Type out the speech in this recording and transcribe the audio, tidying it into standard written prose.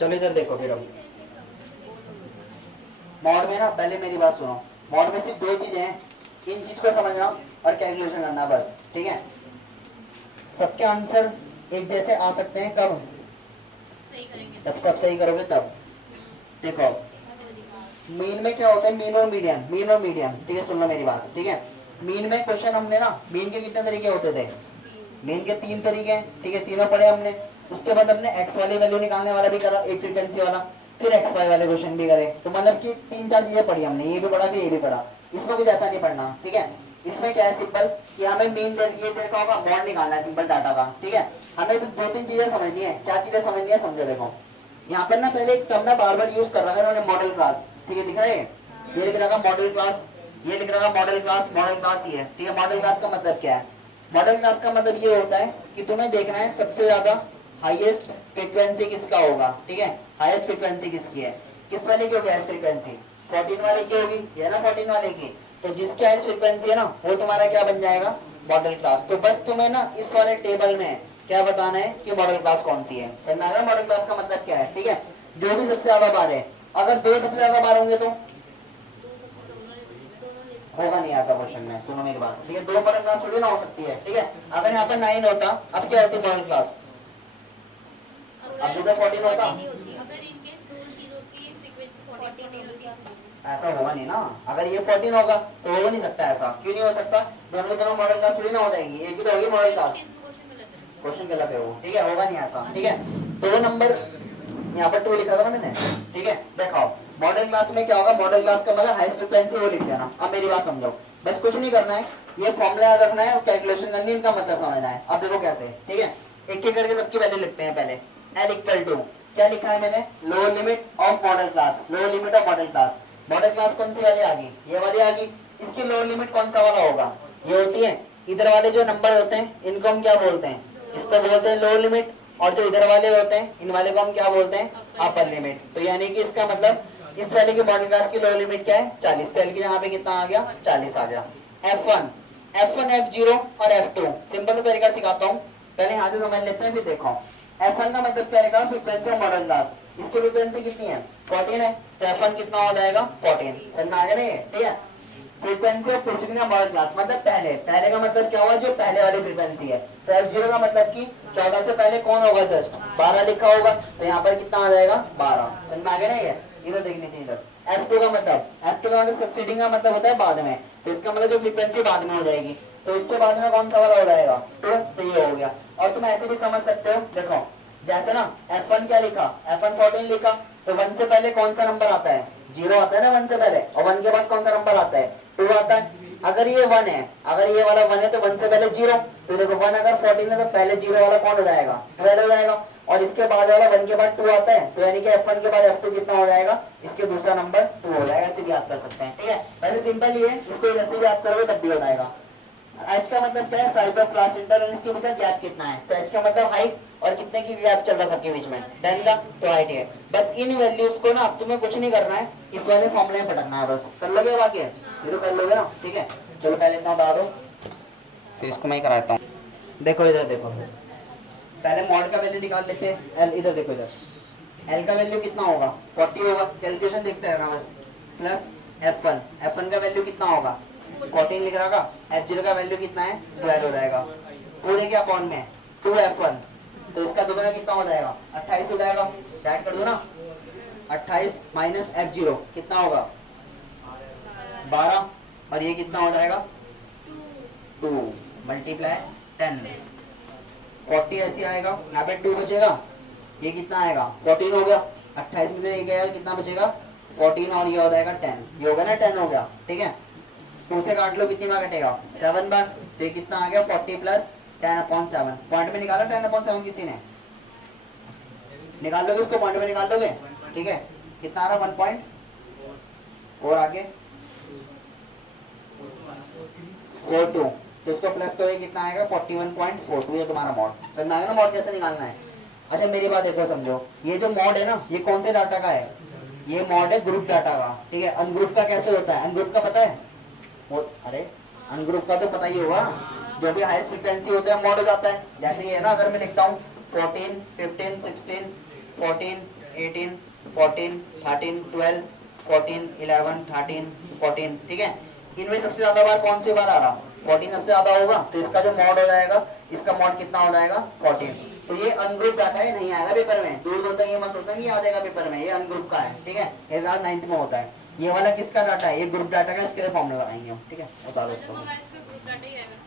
चलो इधर देखो फिर अब मॉड में ना, पहले मेरी बात सुनो, मॉड में सिर्फ दो चीजें हैं, इन चीज को समझना और कैलकुलेशन करना बस, ठीक है। सबके आंसर एक जैसे आ सकते हैं कब, जब सब सही करोगे तब। देखो मीन में क्या होता है, मीन और मीडियन, मीन और मीडियन, ठीक है, सुन लो मेरी बात, ठीक है। मीन में क्वेश्चन हमने ना, मीन के कितने तरीके होते थे, मीन के 3 तरीके हैं, ठीक है, तीनों पढ़े हमने। उसके बाद हमने एक्स वाली वैल्यू निकालने वाला भी करा, एक फ्रीक्वेंसी वाला, फिर एक्स वाई वाले क्वेश्चन भी करे, तो मतलब कि 3-4 चीजें पढ़ी हमने, ये भी पढ़ा फिर ये भी पढ़ा। इसमें कुछ ऐसा नहीं पढ़ना, ठीक है। इसमें क्या है सिंपल, कि हमें मीन ये देखा होगा, मॉड निकालना है सिंपल डाटा का, ठीक है। हमें तो 2-3 चीजें समझनी है, क्या चीजें समझनी है समझो। देखो यहाँ पर ना पहले एक टर्म ना बार बार यूज कर रहा है इन्होंने, मॉडल क्लास, ठीक है, दिख रहा है, ये लिख रहा है मॉडल क्लास, ये लिख रहा है मॉडल क्लास, मॉडल क्लास ये है, ठीक है। मॉडल क्लास का मतलब क्या है, मॉडल क्लास का मतलब ये होता है कि तुम्हें देखना है सबसे ज्यादा हाईएस्ट फ्रीक्वेंसी किसका होगा, ठीक है, हाईएस्ट फ्रीक्वेंसी किसकी है, किस वाले की होगी हाईएस्ट फ्रीक्वेंसी, 14 वाले की होगी, ये ना 14 वाले की, तो जिसकी हाईएस्ट फ्रीक्वेंसी है ना वो तुम्हारा क्या बन जाएगा, मॉडल क्लास। तो बस तुम्हें ना इस वाले टेबल में क्या बताना है कि मॉडल क्लास कौन सी है, समझ में आ रहा है मॉडल क्लास का मतलब क्या है, ठीक है। जो भी सबसे ज्यादा बार है, अगर दो सबसे ज्यादा बार होंगे तो होगा नहीं ऐसा क्वेश्चन में, सुनो मेरी बात, ठीक है, दो मॉडल क्लास थोड़ी ना हो सकती है, ठीक है। अगर यहाँ पर 9 होता, अब क्या होती मॉडल क्लास, अब जिधर 14 होता, अगर इनकेस दो चीजों की फ्रीक्वेंसी 14 होती, ऐसा होगा नहीं ना। अगर ये 14 होगा तो हो नहीं सकता ऐसा, क्यों नहीं हो सकता, दोनों की दोनों मॉडल क्लास थोड़ी ना हो जाएंगी, एक भी तो होगी मॉडल क्लास, क्वेश्चन गलत है वो, ठीक है, होगा नहीं ऐसा, ठीक है। दो नंबर यहाँ पर 2 लिखा था ना मैंने, ठीक है। देखो मॉडल क्लास में क्या होगा, मॉडल क्लास का मतलब हाईएस्ट फ्रीक्वेंसी वो लिख देना। अब मेरी बात समझो, बस कुछ नहीं करना है, ये फॉर्मूला याद रखना है और कैलकुलेशन करनी है, इनका मतलब समझना है। अब देखो कैसे, ठीक है, एक एक करके सबकी वैल्यू लिखते हैं। पहले L इक्वल टू क्या लिखा है मैंने, lower limit of model class, lower limit of model class, model class कौन सी वाली आ गई, ये वाली आ गई, इसकी लोअर लिमिट कौन सा वाला होगा, ये होती है। इधर वाले जो नंबर होते हैं इनको हम क्या बोलते हैं, इसको बोलते हैं लोअर लिमिट, और जो इधर वाले होते हैं इन वाले को हम क्या बोलते हैं, अपर लिमिट। तो यानी कि इसका मतलब इस वाले की मॉडल क्लास की लोअर लिमिट क्या है, 40, तो L की जगह पे कितना आ गया, 40 आ गया। F1, F0 और F2 सिंपल तरीका सिखाता हूँ, पहले यहाँ से समझ लेते हैं फिर देखो। F1 का मतलब क्या लिखा, फ्रीक्वेंसी ऑफ मॉडल क्लास, इसकी फ्रीक्वेंसी कितनी है 14 है, तो F1 कितना हो जाएगा 14, समझ में आ गया नहीं, ठीक है। Frequency of preceding model class मतलब पहले, पहले का मतलब क्या हुआ, जो पहले वाली फ्रीक्वेंसी है। तो F0 का मतलब कि 14 से पहले कौन होगा, जस्ट 12 लिखा होगा, तो यहाँ पर कितना आ जाएगा 12, समझ में आ गया ना, ये इधर देखनी थी इधर। F2 का मतलब सक्सीडिंग का मतलब होता है बाद में, तो इसका मतलब जो फ्रीक्वेंसी बाद में हो जाएगी, तो इसके बाद में कौन सा वाला हो जाएगा, तो ये हो गया। और तुम ऐसे भी समझ सकते हो, देखो जैसे ना F1 क्या लिखा, F1 14 लिखा, तो 1 से पहले कौन सा नंबर आता है, 0 आता है ना 1 से पहले, और 1 के बाद कौन सा नंबर आता है, 2 आता है। अगर ये 1 है, अगर ये वाला 1 है तो 1 से पहले 0, तो देखो 1 अगर 14 है तो पहले 0 वाला कौन हो जाएगा, 12 हो जाएगा, और इसके बाद वाला 1 के बाद 2 आता है, तो यानी कि F1 के बाद F2 कितना हो जाएगा, इसके दूसरा नंबर 2 हो जाएगा, ऐसे भी याद कर सकते हैं, ठीक है। वैसे सिंपल ही है, इसको इधर से भी याद करोगे तब भी हो जाएगा। एच का मतलब क्या है, साइज ऑफ क्लास इंटर, इसके बीच गैप कितना है, तो एच का मतलब हाइट, और कितने की गैप चल रहा है सबके बीच में, 10 का, तो हाइट है। बस इन वैल्यूज को ना अब तुम्हें कुछ नहीं करना है, इस वाले फॉर्मूले में पटकना है, बस कर लोगे बाकी है, ये तो कर लोगे ना, ठीक है। चलो पहले इतना बता दो, फिर इसको मैं कराता हूँ। देखो इधर देखो, पहले मॉड का वैल्यू निकाल लेते हैं, एल इधर देखो, इधर एल का वैल्यू कितना होगा 40 होगा, कैलकुलेशन देखते रहना बस, प्लस F1 का वैल्यू कितना होगा 14 लिख रहा का, F0 का वैल्यू कितना है 12 हो जाएगा, पूरे के अपॉन में 2F1, तो इसका दोगुना कितना हो जाएगा 28 हो जाएगा, ऐड कर दो ना, 28 माइनस F0 कितना होगा 12, और ये कितना हो जाएगा 2 मल्टीप्लाई 10, 40 ऐसे आएगा, यहाँ पे 2 बचेगा, ये कितना आएगा 14 हो गया, 28 में से ये गया कितना बचेगा 14, और ये हो जाएगा 10, ये होगा ना 10 हो गया, ठीक है। 2 से काट लो, कितनी बार कटेगा 7 बार, तो ये कितना आ गया 40 प्लस 10/7, पॉइंट में निकाला 10/7, किसी ने निकाल लोगे इसको, पॉइंट में निकाल लोगे, ठीक है। कितना आ रहा 1 पॉइंट, और आगे 42, तो इसको प्लस करोगे कितना आएगा 41.42, ये तुम्हारा मॉड, समझ में आ गया ना मॉड कैसे निकालना है। अच्छा मेरी बात देखो समझो, ये जो मॉड है ना ये कौन से डाटा का है, ये मॉड है ग्रुप डाटा का, ठीक है। अनग्रुप का कैसे होता है, अनग्रुप का पता है, अरे अनग्रुप का तो पता ही होगा, जो भी हाईएस्ट फ्रीक्वेंसी होता है मॉड हो जाता है, जैसे ये है ना, अगर मैं लिखता हूँ 14, 15, 16, 14, 18 14 13 12 14 11 13 14, ठीक है। इनमें सबसे ज्यादा बार कौन सी बार आ रहा, 14 सबसे ज्यादा होगा, तो इसका जो मॉड हो जाएगा, इसका मॉड कितना हो जाएगा 14। तो ये अनग्रुप डाटा है, नहीं आएगा पेपर में, दूर दूर तक ये मत सोचना कि आ जाएगा पेपर में, ये अनग्रुप का है, ठीक है। ये क्लास 9th में होता है। ये वाला किसका डाटा है, ये ग्रुप डाटा का, इसके लिए फॉर्मूला लगाएंगे हम, ठीक है। बता दो ग्रुप डाटा ही आएगा।